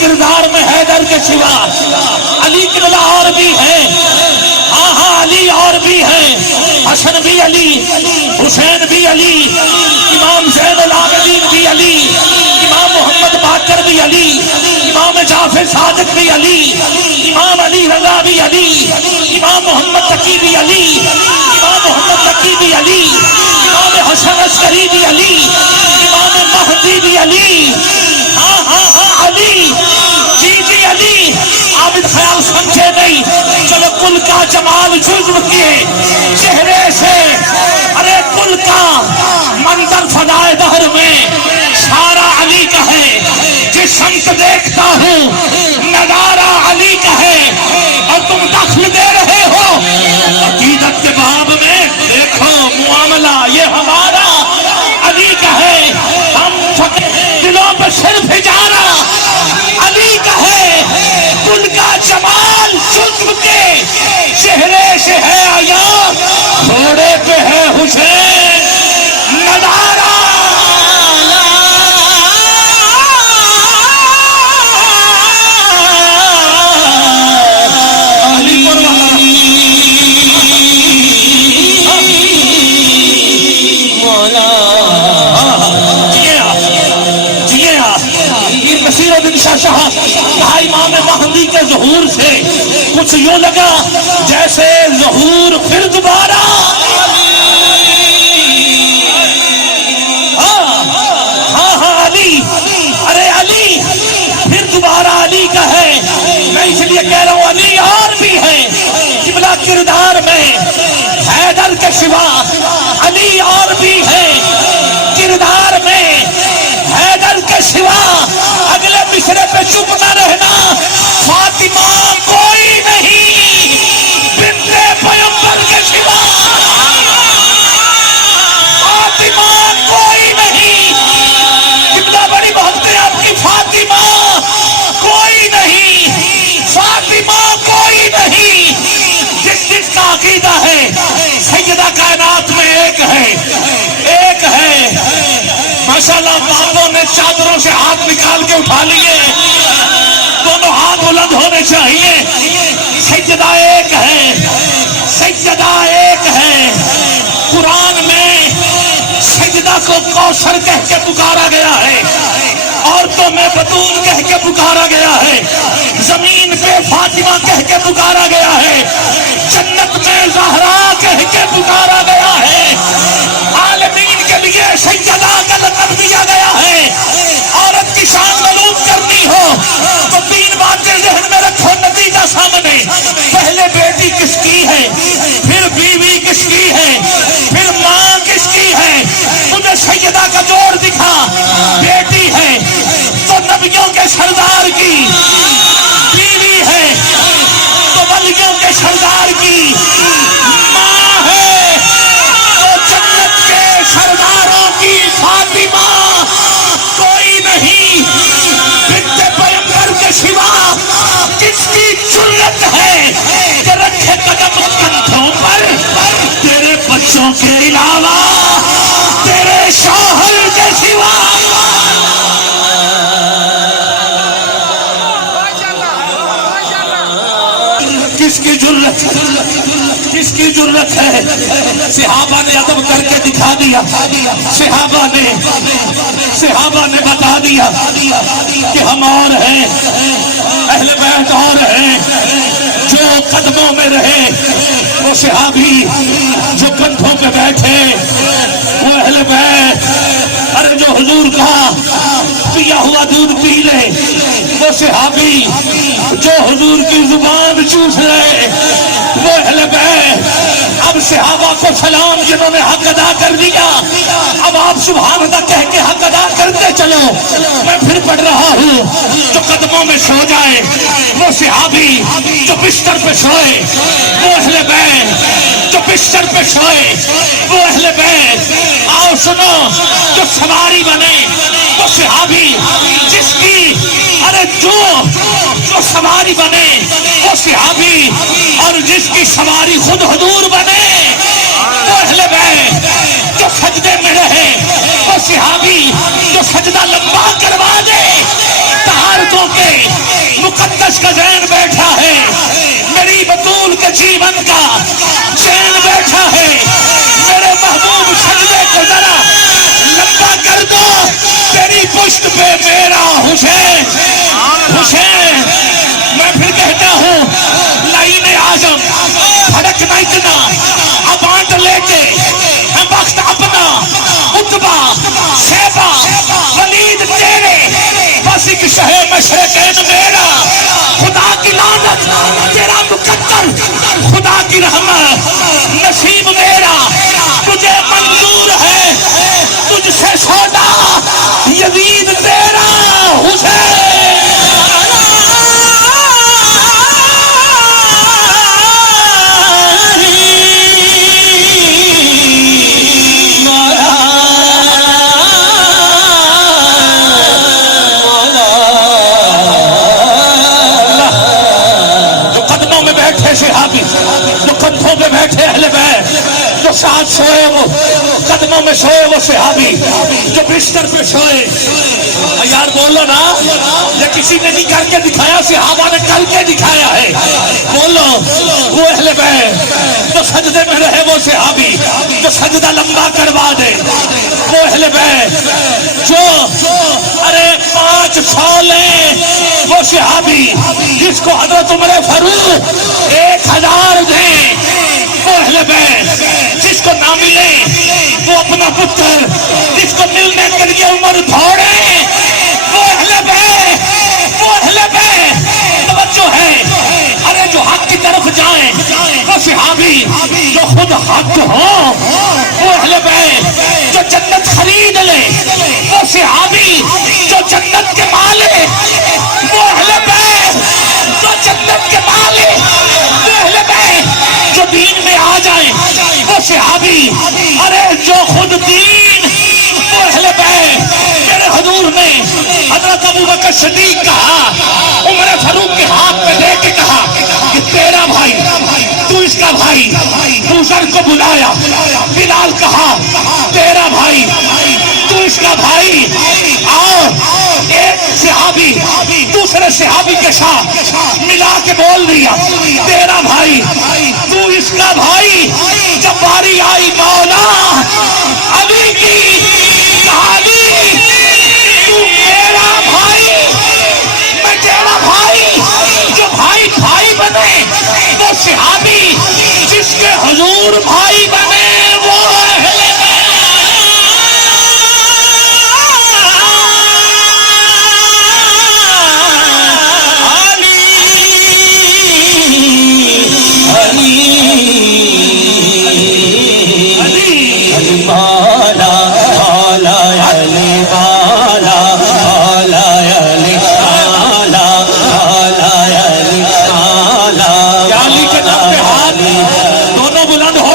کردار میں حیدر کے سوا علی قبلہ اور بھی ہیں. ہاں ہاں علی اور بھی ہیں. حسن بھی علی, حسین بھی علی, امام زین العابدین بھی علی, امام محمد باقر بھی علی, امام جعفر صادق بھی علی, امام علی رضا بھی علی, امام محمد تقی بھی علی, امام محمد تقی بھی علی, امام حسن عسکری بھی علی, امام مہدی بھی علی. ہاں ہاں ہاں علی, جی جی علی. عابد خیال سمجھے نہیں. چلو کل کا جمال جزو کے چہرے سے, ارے کل کا منظر فضائے دہر میں سارا علی کا ہے. جس سمت دیکھتا ہوں نظارہ علی کا ہے, اور تم دخل دے رہے ہو عقیدت کے باب میں. دیکھو معاملہ یہ ہمارا علی کا ہے. ہم دلوں پر صرف اجارہ علی کا ہے. کل کا جمال جزو کے چہرے سے ہے آیا, گھوڑے پہ ہے حسین نظارہ. کہا امام مہدی کے ظہور سے کچھ یوں لگا جیسے ظہور پھر دوبارہ. ہاں ہاں علی, ارے علی پھر دوبارہ علی کا ہے. میں اس لیے کہہ رہا ہوں علی اور بھی ہے قبلہ کردار میں حیدر کے سوا. علی اور بھی ہے کردار میں حیدر کے سوا. اگلے مصرے پہ چپ نہ رہنا. فاطمہ کوئی نہیں بنت پیغمبر کے سوا. فاطمہ کوئی نہیں. کتنا بڑی محبت ہے آپ کی. فاطمہ کوئی نہیں. فاطمہ کوئی نہیں. جس کا عقیدہ ہے سیدہ کائنات میں ایک ہے, ایک ہے. ماشاءاللہ باپوں نے چادروں سے ہاتھ نکال کے اٹھا لیے. دونوں ہاتھ بلند ہونے چاہیے. سجدہ ایک ہے, سجدہ ایک ہے. قرآن میں سجدہ کو کوثر کہہ کے پکارا گیا ہے, عورتوں میں بطول کہہ کے پکارا گیا ہے, زمین پہ فاطمہ کہہ کے پکارا گیا ہے, جنت میں زہرا کہہ کے پکارا گیا ہے. عالمین کے لیے سیدہ کا لقب دیا گیا ہے. عورت کی شان معلوم کرنی ہو تو تین باتیں ذہن میں رکھو, نتیجہ سامنے. پہلے بیٹی کس کی ہے, پھر بیوی کس کی ہے, پھر ماں کس کی ہے. مجھے سیدہ کا جوڑ دکھا. بیٹی ہے تو نبیوں کے سردار کی, بیوی ہے تو ولیوں کے سردار کی, ماں ہے تو جنت کے سرداروں کی. فاطمہ کوئی نہیں بنت پیغمبر کے سوا. کس کی جرت ہے کہ رکھے قدم کندھوں پر تیرے بچوں کے علاوہ, تیرے شوہر کے سوا. کس کی جرت, کس کی جرت ہے. صحابہ نے ادب کر کے دکھا دیا. صحابہ نے بتا دیا کہ ہم اور ہیں, اہل بیت اور ہیں. جو قدموں میں رہے وہ صحابی, جو کندھوں پہ بیٹھے وہ اہل بیت. ارے جو حضور کا پیا ہوا دودھ پی لے وہ صحابی, جو حضور کی زبان چوس لے وہ اہل بیت. اب صحابہ کو سلام جنہوں نے حق ادا کر دیا, اب آپ سبحان اللہ کہہ کے حق ادا کرتے چلو. میں پھر پڑھ رہا ہوں. جو قدموں میں سو جائے وہ صحابی, جو بستر پہ سوئے وہ اہل بیت, جو بستر پہ سوئے وہ اہل بیت. آؤ سنو, جو سواری بنے وہ صحابی, جس کی ارے جو سواری بنے وہ صحابی, اور جس کی سواری خود حضور بنے وہ اہل بیت. جو سجدے میں رہے، وہ صحابی جو سجدہ لمبا کروا دے، طہارتوں کے مقدس کا ذہن بیٹھا ہے، میری بطول کے جیون کا چین بیٹھا ہے، میرے محبوب سجدے کو ذرا لمبا کر دو، تیری پشت پہ میرا حسین حسین۔ میں پھر کہتا ہوں لائن اعظم بھڑکنا اتنا، اب آنٹ لے کے وقت اپنا، عتبہ شیبہ ولید تیرے، بس ایک شہ مشرقین میرا، خدا کی لعنت تیرا مقدر، خدا کی رحمت نصیب میرا، تجھے منظور ہے تجھ سے سودا یزید تیرا حسین۔ صحابی جو کندھوں پہ بیٹھے اہل بیت، جو ساتھ سوئے وہ قدموں میں سوئے، وہ صحابی جو بستر پہ سوئے، یار بولو نا، یہ کسی نے نہیں کر کے دکھایا، صحابہ نے کر کے دکھایا ہے، بولو وہ اہل بیت جو سجدے میں رہے، وہ صحابی جو سجدہ لمبا کروا دے، وہ اہل بیت جو ارے 500 لیں، وہ صحابی جس کو حضرت عمر فاروق 1000 دیں، وہ اہل بیت جس کو نہ ملے وہ اپنا پتر، جس کو ملنے کے لیے عمر دھوڑے، وہ اہل بیت، وہ اہل بیت توجہ ہے، ارے جو حق کی طرف جائیں وہ صحابی جو خود حق ہو، وہ اہل بیت جو جنت خرید لے، وہ صحابی جو جنت کے مالک، وہ اہل بیت جو جنت کے مالک، وہ اہل بیت جو دین میں آ جائیں، وہ صحابی ارے جو خود دین، وہ اہل بیت۔ میرے حضور نے حضرت ابوبکر صدیق کہا، عمر فاروق کے ہاتھ میں دے کے کہا کہ تیرا بھائی، تو اس کا بھائی، دوسر کو بلایا، بلال کہا تیرا بھائی، تو اس کا بھائی، آؤ ایک صحابی دوسرے صحابی کے ساتھ ملا کے بول دیا تیرا بھائی، تو اس کا بھائی۔ جب باری آئی مولا علی کی، کہانی تو میرا بھائی، میں تیرا بھائی، جو بھائی بھائی بنے وہ صحابی، جس کے حضور بھائی بنے وہ اہل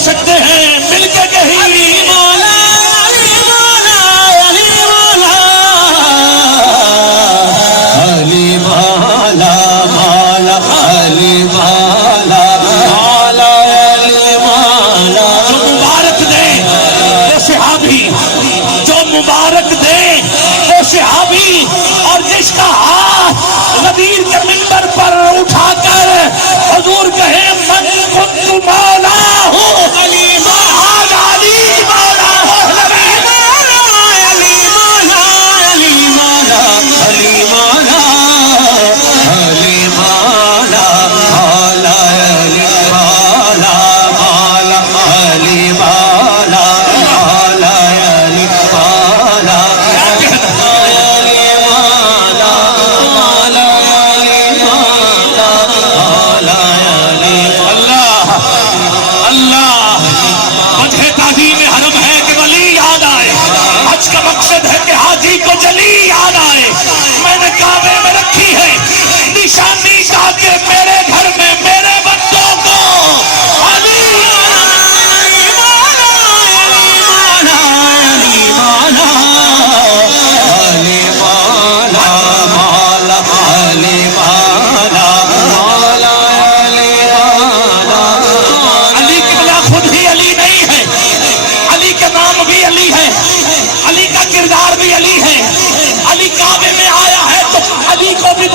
سکتے ہیں مل کے کہیں مولا علی مولا علی مولا علی مولا مولا علی مولا مولا علی مولا۔ جو مبارک دے وہ صحابی، جو مبارک دے وہ صحابی، اور جس کا ہاتھ غدیر کے منبر پر اٹھا کر حضور کہے من کنت مولا ہوں علی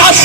10